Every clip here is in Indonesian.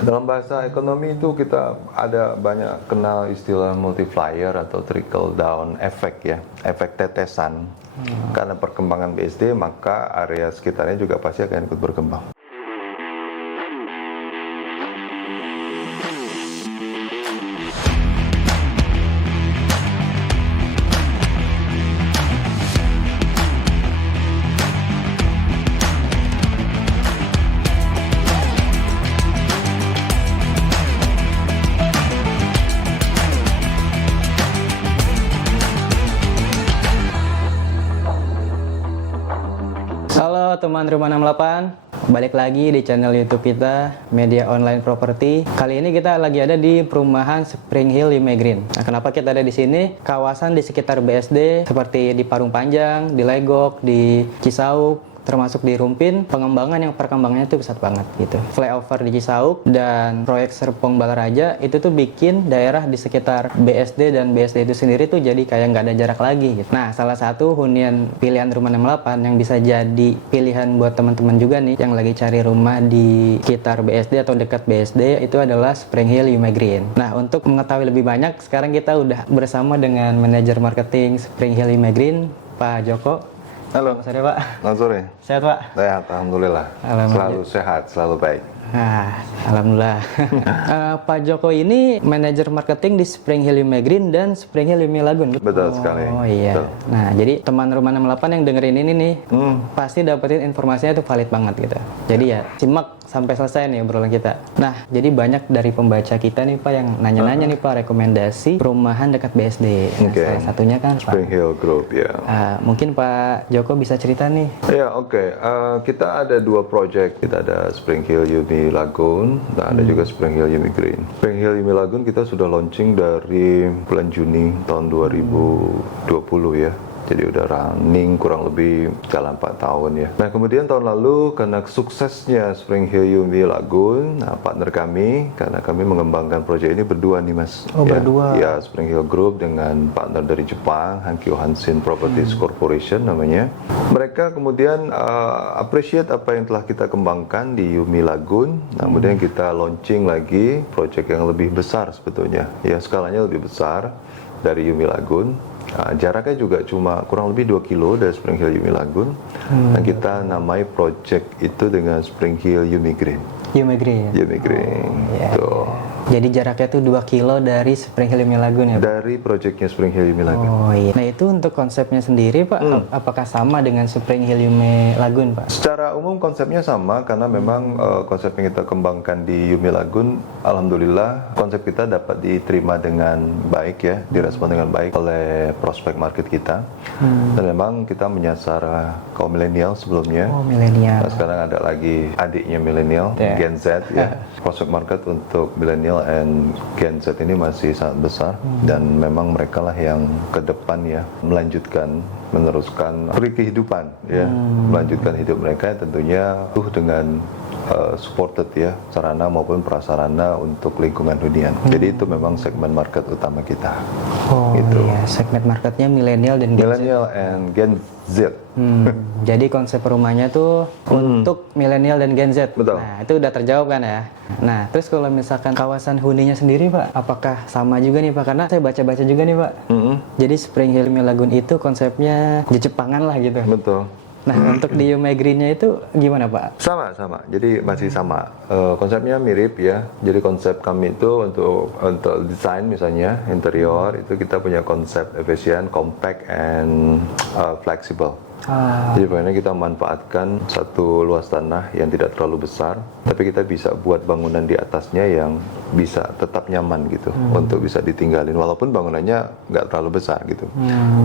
Dalam bahasa ekonomi itu kita ada banyak kenal istilah multiplier atau trickle down effect ya, efek tetesan. Karena perkembangan BSD maka area sekitarnya juga pasti akan ikut berkembang. Halo teman Rumah 68, balik lagi di channel YouTube kita, Media Online Property. Kali ini kita lagi ada di perumahan Spring Hill Yume Green. Nah, kenapa kita ada di sini? Kawasan di sekitar BSD seperti di Parung Panjang, di Legok, di Cisauk, termasuk di Rumpin, perkembangannya itu pesat banget gitu. Flyover di Cisauk dan proyek Serpong Balaraja itu tuh bikin daerah di sekitar BSD dan BSD itu sendiri tuh jadi kayak nggak ada jarak lagi gitu. Nah, salah satu hunian pilihan rumah 68 yang bisa jadi pilihan buat teman-teman juga nih yang lagi cari rumah di sekitar BSD atau dekat BSD itu adalah Spring Hill Yume Green. Nah, untuk mengetahui lebih banyak, sekarang kita udah bersama dengan manajer marketing Spring Hill Yume Green, Pak Joko. Halo. Selamat sore, Pak. Selamat sore. Sehat, Pak? Sehat, alhamdulillah. Selalu sehat, selalu baik. Alhamdulillah. Pak Joko ini manajer marketing di Spring Hill Yume Green dan Spring Hill Yume Lagoon. Betul sekali. Oh iya. Betul. Nah, jadi teman Rumah 68 yang dengerin ini nih, pasti dapetin informasinya itu valid banget gitu. Jadi ya, simak sampai selesai nih obrolan kita. Nah, jadi banyak dari pembaca kita nih Pak yang nanya-nanya nih Pak rekomendasi perumahan dekat BSD. Nah, salah satunya kan Spring Hill Group ya. Mungkin Pak Joko bisa cerita nih. Ya, oke. Kita ada dua project. Kita ada Spring Hill Yume Lagoon dan ada juga Spring Hill Yume Green. Spring Hill Yume Lagoon kita sudah launching dari bulan Juni tahun 2020 ya. Jadi udah running kurang lebih jalan 4 tahun ya. Nah, kemudian tahun lalu karena suksesnya Spring Hill Yume Lagoon, partner kami, karena kami mengembangkan proyek ini berdua nih Mas. Oh, ya, berdua. Ya, Spring Hill Group dengan partner dari Jepang, Hankyu Hansin Properties Corporation namanya. Mereka kemudian appreciate apa yang telah kita kembangkan di Yume Lagoon. Nah, kemudian kita launching lagi proyek yang lebih besar sebetulnya. Ya, skalanya lebih besar dari Yume Lagoon. Jaraknya juga cuma kurang lebih 2 kilo dari Spring Hill Yume Lagoon. Dan kita namai project itu dengan Spring Hill Yume Green. Yume Green. Yume Green. Iya. Tuh. Jadi jaraknya tuh 2 kilo dari Spring Hill Yume Lagoon ya Pak? Dari projectnya Spring Hill Yume Lagoon. Oh iya. Nah itu untuk konsepnya sendiri Pak, apakah sama dengan Spring Hill Yume Lagoon Pak? Secara umum konsepnya sama karena memang konsep yang kita kembangkan di Yume Lagoon, alhamdulillah konsep kita dapat diterima dengan baik ya, direspon dengan baik oleh prospek market kita. Dan memang kita menyasar kaum milenial sebelumnya. Oh milenial. Nah, sekarang ada lagi adiknya milenial, Gen Z ya. Prospek market untuk milenial and Gen Z ini masih sangat besar dan memang mereka lah yang ke depan ya meneruskan kehidupan ya, melanjutkan hidup mereka tentunya dengan supported ya, sarana maupun prasarana untuk lingkungan hunian. Jadi itu memang segmen market utama kita. Oh gitu. iya, segmen marketnya milenial dan Gen Z. Millennial and Gen Z. Jadi konsep rumahnya tuh untuk milenial dan Gen Z. Betul. Nah itu udah terjawab kan ya. Nah terus kalau misalkan kawasan huninya sendiri Pak, apakah sama juga nih Pak? Karena saya baca-baca juga nih Pak. Jadi Spring Hill Yume Lagoon itu konsepnya Jepangan lah gitu. Betul. Nah untuk di Yume Green-nya itu gimana Pak? Sama. Jadi masih sama. Konsepnya mirip ya. Jadi konsep kami itu untuk desain misalnya interior itu kita punya konsep efisien, compact and flexible. Jadi pokoknya kita manfaatkan satu luas tanah yang tidak terlalu besar, tapi kita bisa buat bangunan di atasnya yang bisa tetap nyaman gitu untuk bisa ditinggalin walaupun bangunannya nggak terlalu besar gitu.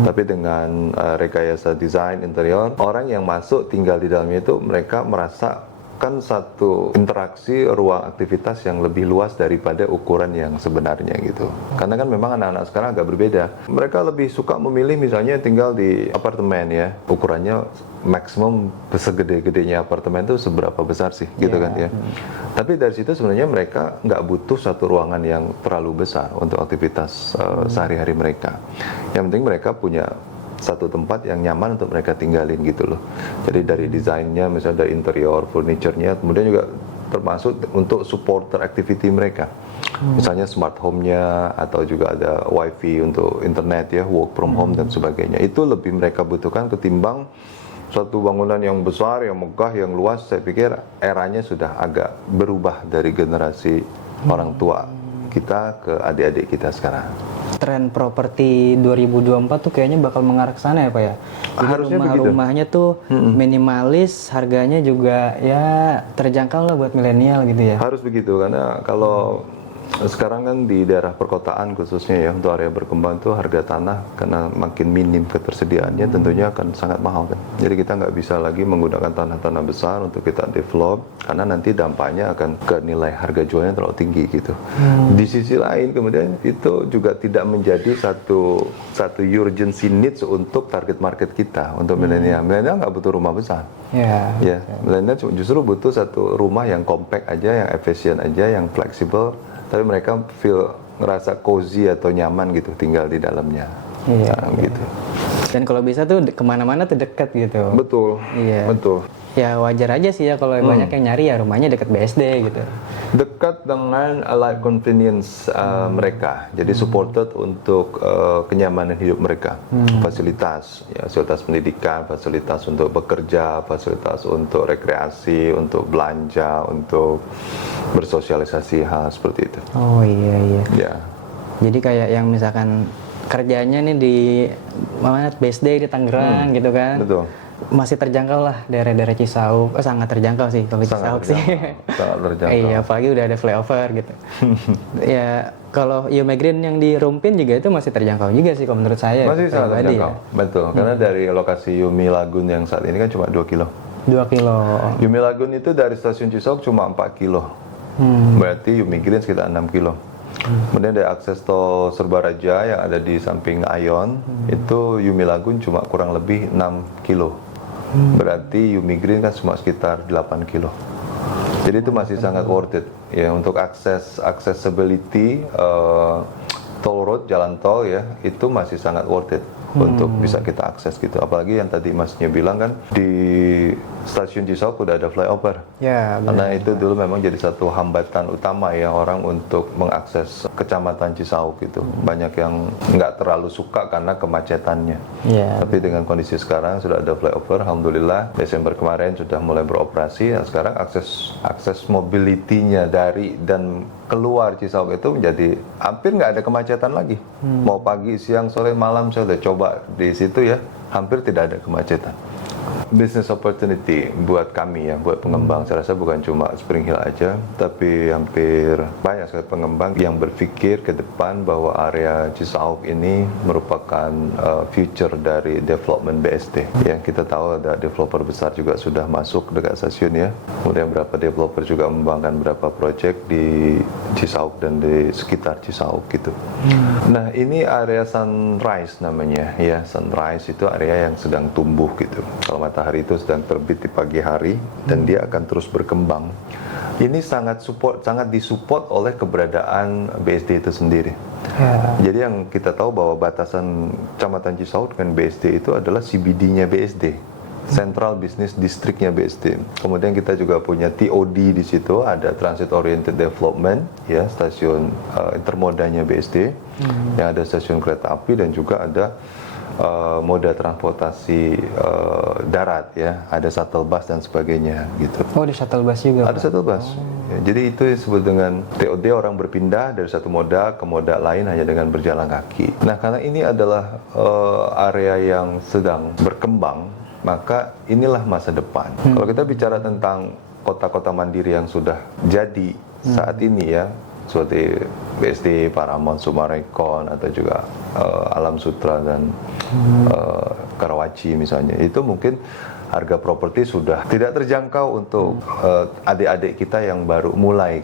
Tapi dengan rekayasa desain interior, orang yang masuk tinggal di dalamnya itu mereka merasa kan satu interaksi ruang aktivitas yang lebih luas daripada ukuran yang sebenarnya gitu. Karena kan memang anak-anak sekarang agak berbeda. Mereka lebih suka memilih misalnya tinggal di apartemen ya. Ukurannya maksimum segede-gedenya apartemen itu seberapa besar sih gitu kan ya. Tapi dari situ sebenarnya mereka nggak butuh satu ruangan yang terlalu besar untuk aktivitas sehari-hari mereka. Yang penting mereka punya satu tempat yang nyaman untuk mereka tinggalin gitu loh. Jadi dari desainnya misalnya dari interior, furniturnya, kemudian juga termasuk untuk supporter activity mereka. Misalnya smart home-nya atau juga ada wifi untuk internet ya, work from home dan sebagainya. Itu lebih mereka butuhkan ketimbang suatu bangunan yang besar, yang megah, yang luas. Saya pikir eranya sudah agak berubah dari generasi orang tua kita ke adik-adik kita sekarang. Tren properti 2024 tuh kayaknya bakal mengarah ke sana ya Pak ya. Jadi Harusnya begitu. rumahnya tuh minimalis, harganya juga ya terjangkau lah buat milenial gitu ya. Harus begitu, karena kalau sekarang kan di daerah perkotaan khususnya ya, untuk area berkembang itu harga tanah karena makin minim ketersediaannya tentunya akan sangat mahal kan. Jadi kita nggak bisa lagi menggunakan tanah-tanah besar untuk kita develop, karena nanti dampaknya akan ke nilai harga jualnya terlalu tinggi gitu. Di sisi lain kemudian itu juga tidak menjadi satu urgency needs untuk target market kita, untuk milenial. Milenial nggak butuh rumah besar. Ya. Ya, milenial justru butuh satu rumah yang compact aja, yang efisien aja, yang fleksibel, tapi mereka ngerasa cozy atau nyaman gitu tinggal di dalamnya. Iya. Nah, gitu. Dan kalau bisa tuh kemana-mana tuh deket gitu. Betul. Iya. Betul. Ya wajar aja sih ya kalau banyak yang nyari ya rumahnya deket BSD gitu. Dekat dengan life convenience mereka, jadi supported untuk kenyamanan hidup mereka, fasilitas, ya, fasilitas pendidikan, fasilitas untuk bekerja, fasilitas untuk rekreasi, untuk belanja, untuk bersosialisasi, hal seperti itu. Oh iya iya. Ya, Jadi kayak yang misalkan kerjanya nih di mana BSD di Tangerang gitu kan. betul. Masih terjangkau lah daerah-daerah Cisauk. Sangat terjangkau sih kalau Cisauk sih. Sangat terjangkau. Iya, apalagi udah ada flyover gitu. Ya, kalau Yume-Green yang di Rumpin juga itu masih terjangkau juga sih kalau menurut saya. Masih sangat pribadi terjangkau, betul. Karena dari lokasi Yumi Lagun yang saat ini kan cuma 2 kilo. 2 kilo. Yumi Lagun itu dari stasiun Cisauk cuma 4 kilo. Berarti Yumi Green sekitar 6 kilo. Kemudian dari akses tol Serbaraja yang ada di samping Ayon, itu Yumi Lagun cuma kurang lebih 6 kilo. Berarti Yumi Green kan cuma sekitar 8 kilo. Jadi itu masih sangat worth it ya untuk accessibility toll road, jalan tol ya, itu masih sangat worth it untuk bisa kita akses gitu. Apalagi yang tadi Masnya bilang kan di stasiun Cisauk udah ada flyover. Ya, Karena itu dulu memang jadi satu hambatan utama ya orang untuk mengakses kecamatan Cisauk gitu. Banyak yang nggak terlalu suka karena kemacetannya. ya. Tapi dengan kondisi sekarang sudah ada flyover, alhamdulillah Desember kemarin sudah mulai beroperasi. Nah, sekarang akses mobility-nya dari dan keluar Cisauk itu menjadi hampir nggak ada kemacetan lagi. Mau pagi, siang, sore, malam saya udah coba di situ ya, hampir tidak ada kemacetan. Business opportunity buat kami ya, buat pengembang. Saya rasa bukan cuma Spring Hill aja, tapi hampir banyak sekali pengembang yang berpikir ke depan bahwa area Cisauk ini merupakan future dari development BSD. Yang kita tahu ada developer besar juga sudah masuk dekat stasiun ya. Kemudian beberapa developer juga mengembangkan beberapa proyek di Cisauk dan di sekitar Cisauk gitu. Nah, ini area Sunrise namanya ya. Sunrise itu area yang sedang tumbuh gitu. Kalau matahari itu sedang terbit di pagi hari dan dia akan terus berkembang. Ini sangat disupport oleh keberadaan BSD itu sendiri. Ya. Jadi yang kita tahu bahwa batasan Kecamatan Cisauk dengan BSD itu adalah CBD-nya BSD, Central Business District-nya BSD. Kemudian kita juga punya TOD di situ, ada Transit Oriented Development, ya stasiun intermodanya BSD, yang ada stasiun kereta api dan juga ada moda transportasi darat ya, ada shuttle bus dan sebagainya gitu. Oh, di shuttle bus juga. Ada shuttle bus. Ya, jadi itu disebut dengan TOD, orang berpindah dari satu moda ke moda lain hanya dengan berjalan kaki. Nah, karena ini adalah area yang sedang berkembang, maka inilah masa depan. Kalau kita bicara tentang kota-kota mandiri yang sudah jadi saat ini ya, seperti BSD, Paramount, Summarecon atau juga Alam Sutra dan Karawaci misalnya, itu mungkin harga properti sudah tidak terjangkau untuk adik-adik kita yang baru mulai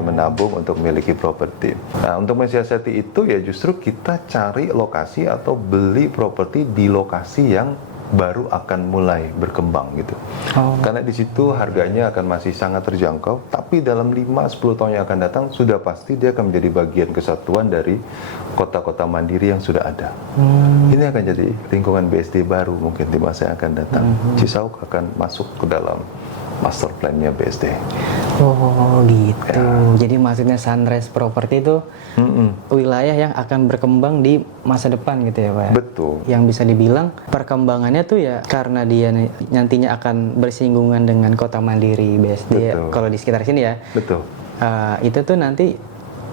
menabung untuk memiliki properti. Nah, untuk mensiasati itu ya justru kita cari lokasi atau beli properti di lokasi yang baru akan mulai berkembang gitu. Karena di situ harganya akan masih sangat terjangkau, tapi dalam 5-10 tahun yang akan datang sudah pasti dia akan menjadi bagian kesatuan dari kota-kota mandiri yang sudah ada. Ini akan jadi lingkungan BSD baru mungkin di masa yang akan datang. Cisauk akan masuk ke dalam master plan-nya BSD. Oh gitu. Jadi maksudnya Sunrise Property itu wilayah yang akan berkembang di masa depan gitu ya Pak? Betul. Yang bisa dibilang perkembangannya tuh ya karena dia nantinya akan bersinggungan dengan Kota Mandiri BSD kalau di sekitar sini ya. Betul. Itu tuh nanti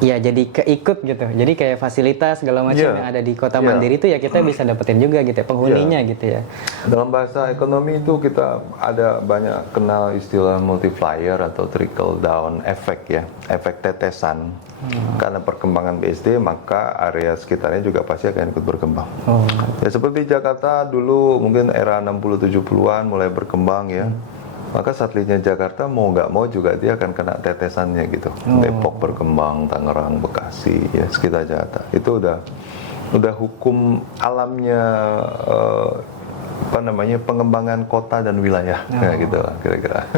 ya jadi keikut gitu. Jadi kayak fasilitas segala macam yang ada di Kota Mandiri itu ya kita bisa dapetin juga gitu ya, penghuninya gitu ya. Dalam bahasa ekonomi itu kita ada banyak kenal istilah multiplier atau trickle down effect ya, efek tetesan. Karena perkembangan BSD maka area sekitarnya juga pasti akan ikut berkembang. Ya seperti Jakarta dulu mungkin era 60-70-an mulai berkembang ya. Maka satelitnya Jakarta mau nggak mau juga dia akan kena tetesannya gitu. Depok berkembang, Tangerang, Bekasi, ya sekitar Jakarta. Itu udah hukum alamnya pengembangan kota dan wilayah, kayak gitu lah kira-kira.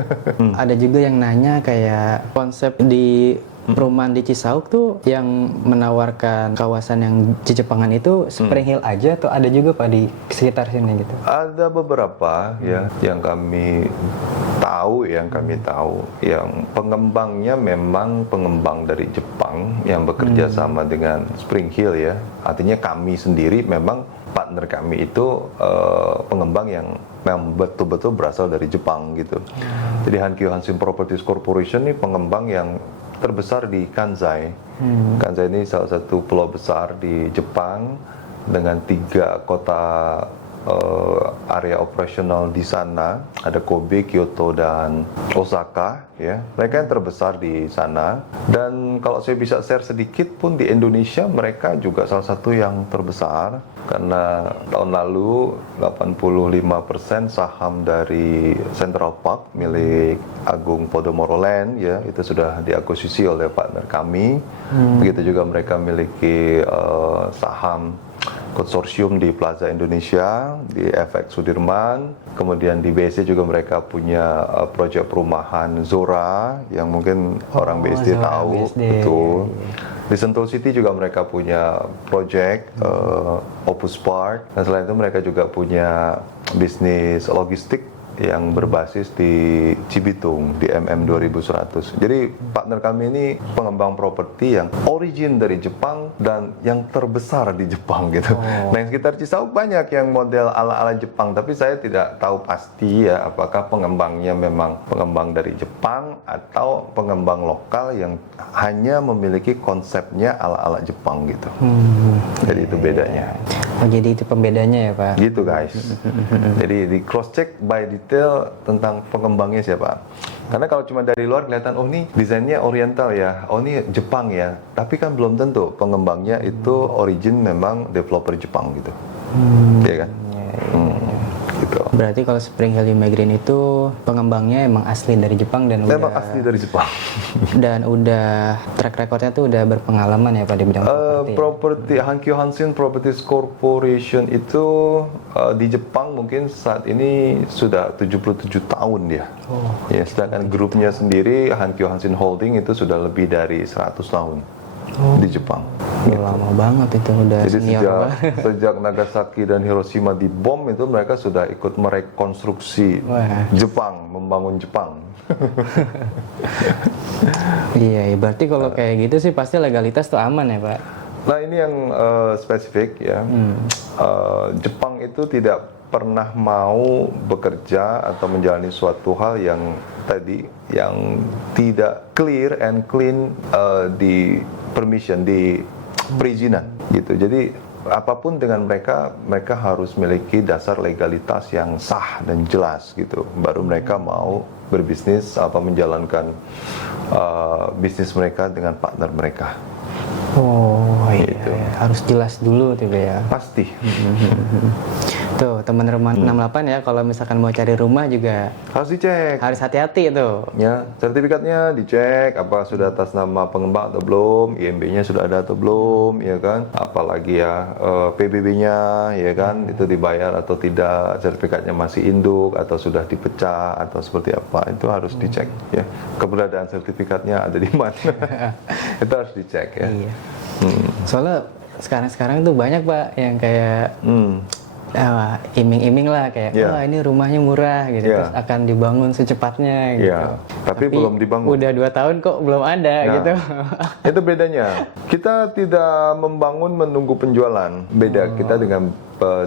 Ada juga yang nanya kayak konsep di perumahan di Cisauk tuh yang menawarkan kawasan yang di Jepangan itu Spring Hill aja atau ada juga Pak di sekitar sini gitu? Ada beberapa ya yang kami tahu, yang pengembangnya memang pengembang dari Jepang yang bekerja sama dengan Spring Hill ya. Artinya kami sendiri memang partner kami itu pengembang yang memang betul-betul berasal dari Jepang gitu. Jadi Hankyu Hanshin Properties Corporation ini pengembang yang terbesar di Kansai. Kansai ini salah satu pulau besar di Jepang dengan 3 kota area operasional di sana. Ada Kobe, Kyoto, dan Osaka. Ya, mereka yang terbesar di sana. Dan kalau saya bisa share sedikit pun di Indonesia mereka juga salah satu yang terbesar. Karena tahun lalu 85% saham dari Central Park milik Agung Podomoro Land ya itu sudah diakuisisi oleh partner kami. Begitu juga mereka memiliki saham konsorsium di Plaza Indonesia, di FX Sudirman, kemudian di BSD juga mereka punya proyek perumahan Zora yang mungkin orang BSD tahu, betul. Di Sentul City juga mereka punya proyek Opus Park, dan selain itu mereka juga punya bisnis logistik yang berbasis di Cibitung di MM 2100. Jadi partner kami ini pengembang properti yang origin dari Jepang dan yang terbesar di Jepang gitu. Nah, yang sekitar Cisauk banyak yang model ala-ala Jepang, tapi saya tidak tahu pasti ya apakah pengembangnya memang pengembang dari Jepang atau pengembang lokal yang hanya memiliki konsepnya ala-ala Jepang gitu. Jadi itu bedanya. Oh, jadi itu pembedanya ya Pak? Gitu guys. Jadi di cross check by detail tentang pengembangnya siapa. Karena kalau cuma dari luar kelihatan, oh ini desainnya oriental ya, oh ini Jepang ya. Tapi kan belum tentu pengembangnya itu origin memang developer Jepang gitu. Iya kan? Gitu. Berarti kalau Spring Hill Immigrant itu pengembangnya emang asli dari Jepang dan memang asli dari Jepang. Dan udah track recordnya tuh udah berpengalaman ya Pak di bidang properti. Hankyu Hanshin Properties Corporation itu di Jepang mungkin saat ini sudah 77 tahun dia. Ya, sedangkan grupnya sendiri Hankyu Hanshin Holding itu sudah lebih dari 100 tahun. Di Jepang. Lama banget itu udah. Jadi sejak Nagasaki dan Hiroshima dibom itu mereka sudah ikut merekonstruksi Jepang, membangun Jepang. Iya, berarti kalau kayak gitu sih pasti legalitas tuh aman ya Pak. Nah ini yang spesifik ya. Jepang itu tidak pernah mau bekerja atau menjalani suatu hal yang tidak clear and clean di permission, di perizinan gitu. Jadi apapun dengan mereka harus memiliki dasar legalitas yang sah dan jelas gitu. Baru mereka mau berbisnis menjalankan bisnis mereka dengan partner mereka. Oh iya, gitu. Harus jelas dulu tuh ya. Pasti. Tuh teman-teman 68 ya, kalau misalkan mau cari rumah juga harus dicek. Harus hati-hati itu. Ya, sertifikatnya dicek apa sudah atas nama pengembang atau belum, IMB-nya sudah ada atau belum, ya kan? Apalagi ya PBB-nya, ya kan? Itu dibayar atau tidak, sertifikatnya masih induk atau sudah dipecah atau seperti apa, itu harus dicek ya. Keberadaan sertifikatnya ada di mana. Itu harus dicek ya. Iya. Soalnya sekarang tuh banyak Pak yang kayak iming-iming lah kayak Iya. wah ini rumahnya murah gitu, Iya. terus akan dibangun secepatnya gitu. Iya, tapi belum dibangun. Udah 2 tahun kok belum ada Nah, gitu. Itu bedanya. Kita tidak membangun menunggu penjualan. Beda kita dengan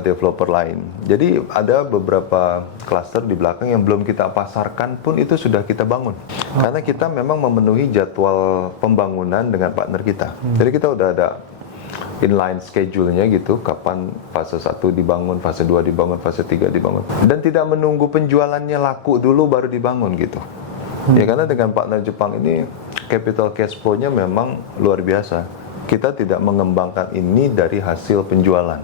developer lain. Jadi ada beberapa klaster di belakang yang belum kita pasarkan pun itu sudah kita bangun. Karena kita memang memenuhi jadwal pembangunan dengan partner kita. Jadi kita udah ada inline schedule-nya gitu, kapan fase 1 dibangun, fase 2 dibangun, fase 3 dibangun. Dan tidak menunggu penjualannya laku dulu baru dibangun gitu. Ya karena dengan partner Jepang ini capital cash flow-nya memang luar biasa. Kita tidak mengembangkan ini dari hasil penjualan.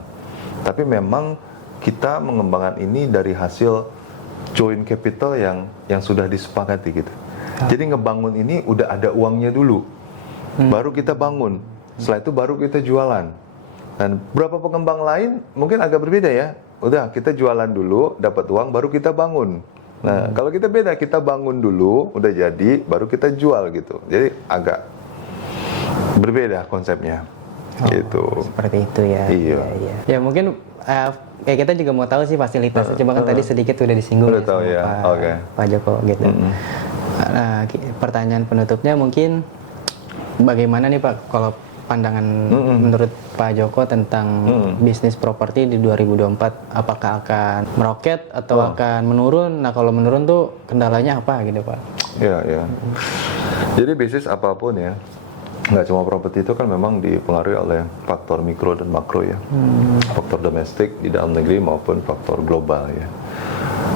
Tapi memang kita mengembangkan ini dari hasil joint capital yang sudah disepakati gitu. Jadi ngebangun ini udah ada uangnya dulu. Baru kita bangun. Setelah itu baru kita jualan. Dan beberapa pengembang lain mungkin agak berbeda ya. Udah kita jualan dulu, dapat uang, baru kita bangun. Nah, kalau kita beda, kita bangun dulu, udah jadi, baru kita jual gitu. Jadi agak berbeda konsepnya. Gitu. Seperti itu ya. Iya. Iya. Ya mungkin kayak kita juga mau tahu sih fasilitasnya. Coba kan tadi sedikit udah disinggung Udah tahu sama ya. Pak, Oke. Pak Joko gitu. Nah, pertanyaan penutupnya mungkin bagaimana nih Pak kalau pandangan menurut Pak Joko tentang bisnis properti di 2024, apakah akan meroket atau akan menurun? Nah kalau menurun tuh kendalanya apa gitu Pak? Ya, ya. Jadi bisnis apapun ya, nggak cuma properti itu kan memang dipengaruhi oleh faktor mikro dan makro ya. Faktor domestik di dalam negeri maupun faktor global ya.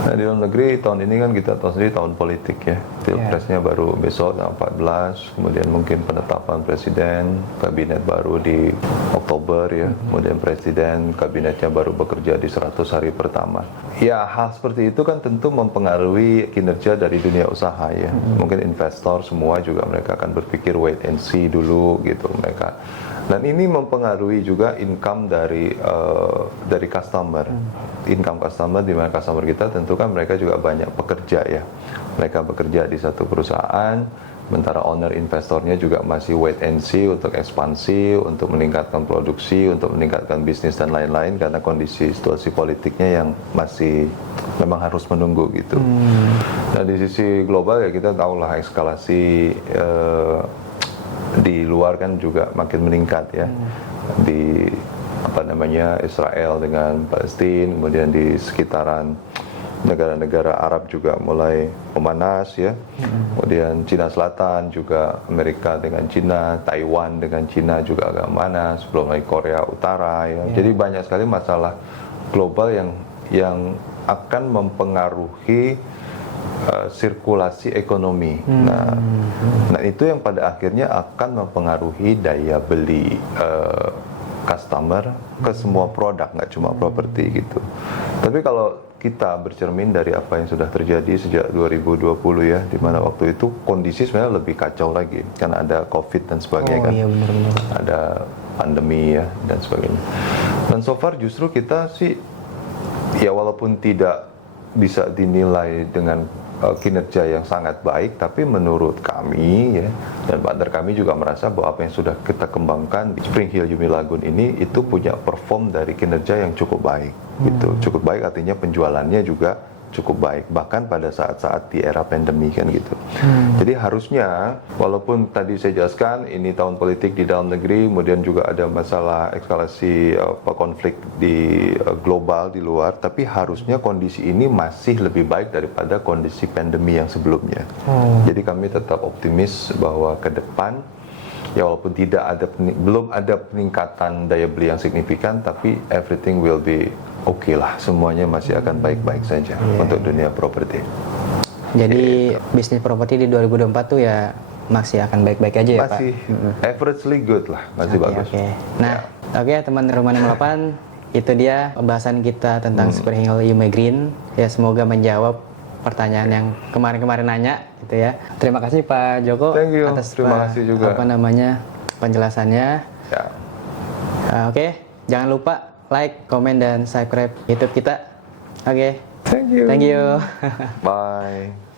Nah di dalam negeri tahun ini kan kita tahu sendiri tahun politik ya. Pilpresnya baru besok tanggal 14, kemudian mungkin penetapan presiden, kabinet baru di Oktober ya. Kemudian presiden kabinetnya baru bekerja di 100 hari pertama. Ya hal seperti itu kan tentu mempengaruhi kinerja dari dunia usaha ya. Mungkin investor semua juga mereka akan berpikir wait and see dulu gitu mereka. Dan ini mempengaruhi juga income dari customer. Income customer, di mana customer kita tentu kan mereka juga banyak pekerja ya. Mereka bekerja di satu perusahaan, sementara owner investornya juga masih wait and see untuk ekspansi, untuk meningkatkan produksi, untuk meningkatkan bisnis dan lain-lain karena kondisi situasi politiknya yang masih memang harus menunggu gitu. Nah di sisi global ya kita tahulah eskalasi di luar kan juga makin meningkat ya. Di Israel dengan Palestina, kemudian di sekitaran negara-negara Arab juga mulai memanas ya. Kemudian Cina Selatan juga, Amerika dengan Cina, Taiwan dengan Cina juga agak memanas, belum lagi Korea Utara ya. Jadi banyak sekali masalah global yang akan mempengaruhi sirkulasi ekonomi. Nah itu yang pada akhirnya akan mempengaruhi daya beli customer ke semua produk, nggak cuma properti gitu. Tapi kalau kita bercermin dari apa yang sudah terjadi sejak 2020 ya, di mana waktu itu kondisi sebenarnya lebih kacau lagi karena ada COVID dan sebagainya kan. Iya, benar-benar. Ada pandemi ya dan sebagainya. Dan so far justru kita sih ya walaupun tidak bisa dinilai dengan kinerja yang sangat baik, tapi menurut kami ya dan partner kami juga merasa bahwa apa yang sudah kita kembangkan di Spring Hill Yumi Lagoon ini itu punya perform dari kinerja yang cukup baik gitu. Cukup baik artinya penjualannya juga cukup baik bahkan pada saat-saat di era pandemi kan gitu. Jadi harusnya walaupun tadi saya jelaskan ini tahun politik di dalam negeri, kemudian juga ada masalah eskalasi konflik di global di luar, tapi harusnya kondisi ini masih lebih baik daripada kondisi pandemi yang sebelumnya. Jadi kami tetap optimis bahwa ke depan ya walaupun belum ada peningkatan daya beli yang signifikan, tapi everything will be okay lah, semuanya masih akan baik-baik saja untuk dunia properti. Jadi bisnis properti di 2024 tuh ya masih akan baik-baik aja ya Pak? Masih averagely good lah, masih bagus. Nah, teman Rumah 68, itu dia pembahasan kita tentang Spring Hill Yume Green. Ya semoga menjawab pertanyaan yang kemarin-kemarin nanya gitu ya. Terima kasih Pak Joko atas terima kasih juga penjelasannya. Ya. Oke, jangan lupa like, komen, dan subscribe YouTube kita. Oke. Thank you. Thank you. Bye.